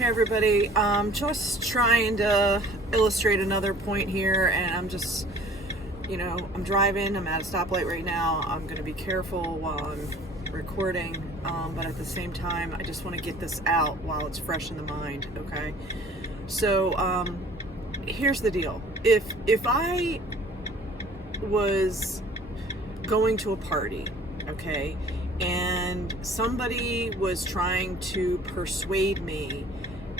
Hey everybody, just trying to illustrate another point here, and I'm just, I'm driving, I'm at a stoplight right now. I'm going to be careful while I'm recording, but at the same time, I just want to get this out while it's fresh in the mind, okay? So, here's the deal. If I was going to a party, okay, and somebody was trying to persuade me,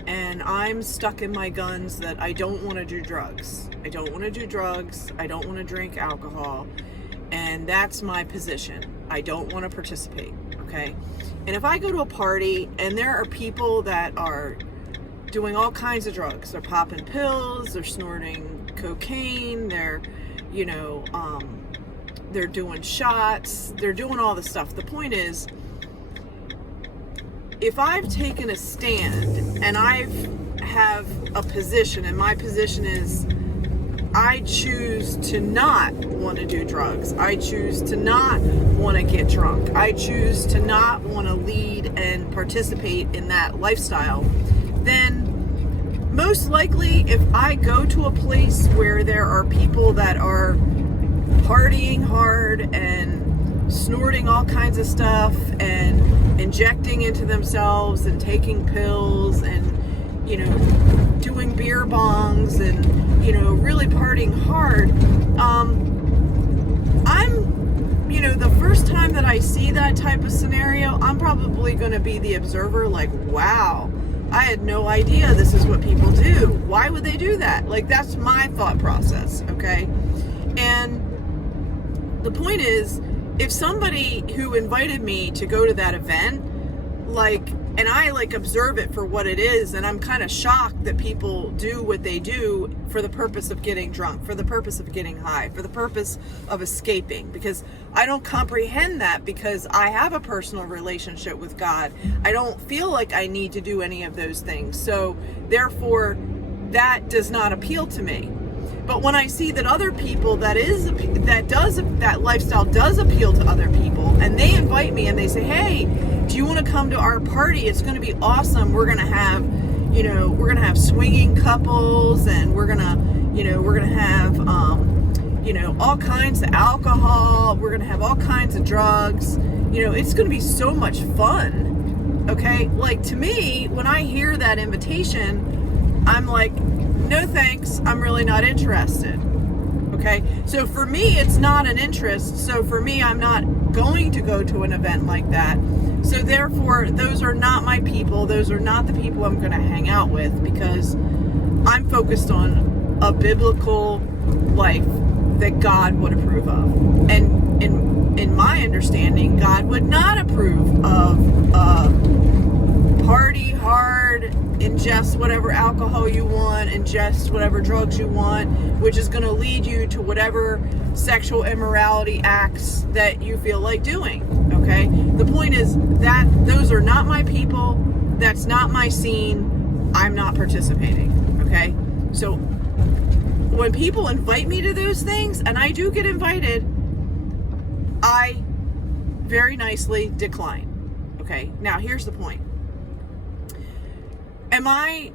and I'm stuck in my guns that I don't want to do drugs. I don't want to do drugs. I don't want to drink alcohol. And that's my position. I don't want to participate, okay? And if I go to a party and there are people that are doing all kinds of drugs, they're popping pills, they're snorting cocaine, they're doing shots, they're doing all the stuff. The point is, if I've taken a stand and I have a position, and my position is I choose to not want to do drugs, I choose to not want to get drunk, I choose to not want to lead and participate in that lifestyle, then most likely if I go to a place where there are people that are partying hard and snorting all kinds of stuff and injecting into themselves and taking pills and doing beer bongs and really partying hard, I'm the first time that I see that type of scenario, I'm probably going to be the observer, like, wow, I had no idea this is what people do. Why would they do that? Like, that's my thought process, okay? And the point is, if somebody who invited me to go to that event, and I observe it for what it is, and I'm kind of shocked that people do what they do for the purpose of getting drunk, for the purpose of getting high, for the purpose of escaping, because I don't comprehend that, because I have a personal relationship with God. I don't feel like I need to do any of those things. So therefore, that does not appeal to me. But when I see that other people, that lifestyle does appeal to other people, and they invite me and they say, hey, do you want to come to our party? It's going to be awesome. We're going to have, swinging couples, and we're going to have, all kinds of alcohol. We're going to have all kinds of drugs. It's going to be so much fun. Okay. To me, when I hear that invitation, I'm like, no thanks, I'm really not interested. Okay, so for me, it's not an interest. So for me, I'm not going to go to an event like that. So therefore, those are not my people. Those are not the people I'm going to hang out with, because I'm focused on a biblical life that God would approve of. And in my understanding, God would not approve of party hard, ingest whatever alcohol you want, ingest whatever drugs you want, which is going to lead you to whatever sexual immorality acts that you feel like doing, okay? The point is that those are not my people, that's not my scene, I'm not participating, okay? So when people invite me to those things, and I do get invited, I very nicely decline, okay? Now here's the point. Am I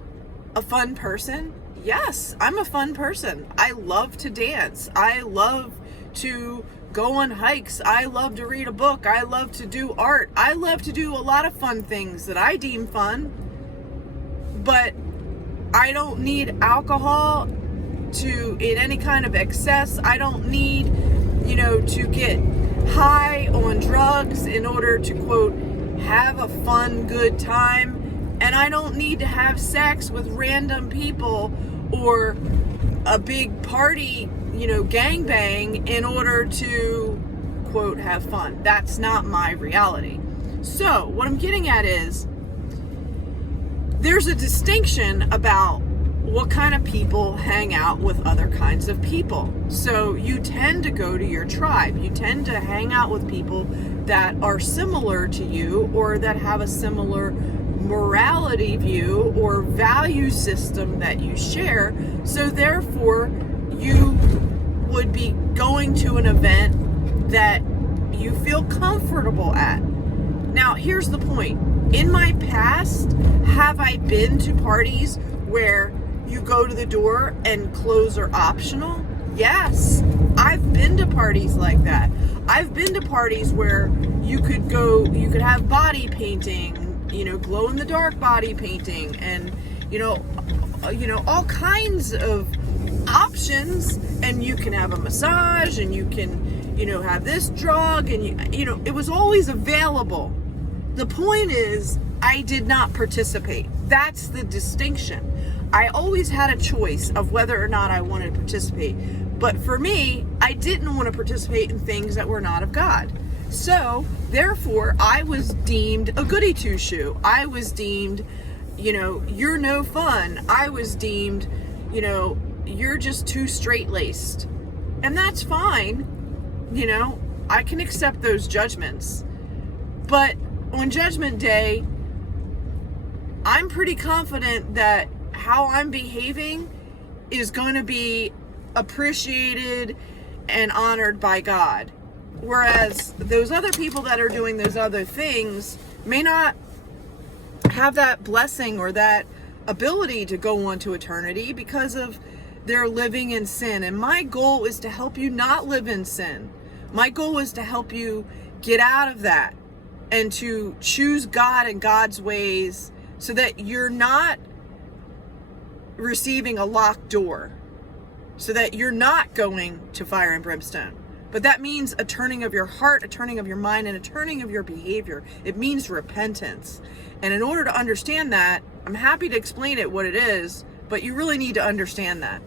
a fun person? Yes, I'm a fun person. I love to dance. I love to go on hikes. I love to read a book. I love to do art. I love to do a lot of fun things that I deem fun. But I don't need alcohol in any kind of excess. I don't need, to get high on drugs in order to, quote, have a fun, good time. And I don't need to have sex with random people or a big party, gangbang in order to, quote, have fun. That's not my reality. So what I'm getting at is there's a distinction about what kind of people hang out with other kinds of people. So you tend to go to your tribe. You tend to hang out with people that are similar to you, or that have a similar morality view or value system that you share. So therefore, you would be going to an event that you feel comfortable at. Now, here's the point. In my past, have I been to parties where you go to the door and clothes are optional? Yes, I've been to parties like that. I've been to parties where you could have body painting, glow in the dark body painting, and all kinds of options, and you can have a massage, and you can have this drug, and it was always available. The point is, I did not participate. That's the distinction. I always had a choice of whether or not I wanted to participate. But for me, I didn't want to participate in things that were not of God. So, therefore, I was deemed a goody two-shoe. I was deemed, you're no fun. I was deemed, you're just too straight-laced. And that's fine. I can accept those judgments. But on Judgment Day, I'm pretty confident that how I'm behaving is going to be appreciated and honored by God. Whereas those other people that are doing those other things may not have that blessing or that ability to go on to eternity because of their living in sin. And my goal is to help you not live in sin. My goal is to help you get out of that and to choose God and God's ways so that you're not receiving a locked door, so that you're not going to fire and brimstone. But that means a turning of your heart, a turning of your mind, and a turning of your behavior. It means repentance. And in order to understand that, I'm happy to explain it what it is, but you really need to understand that.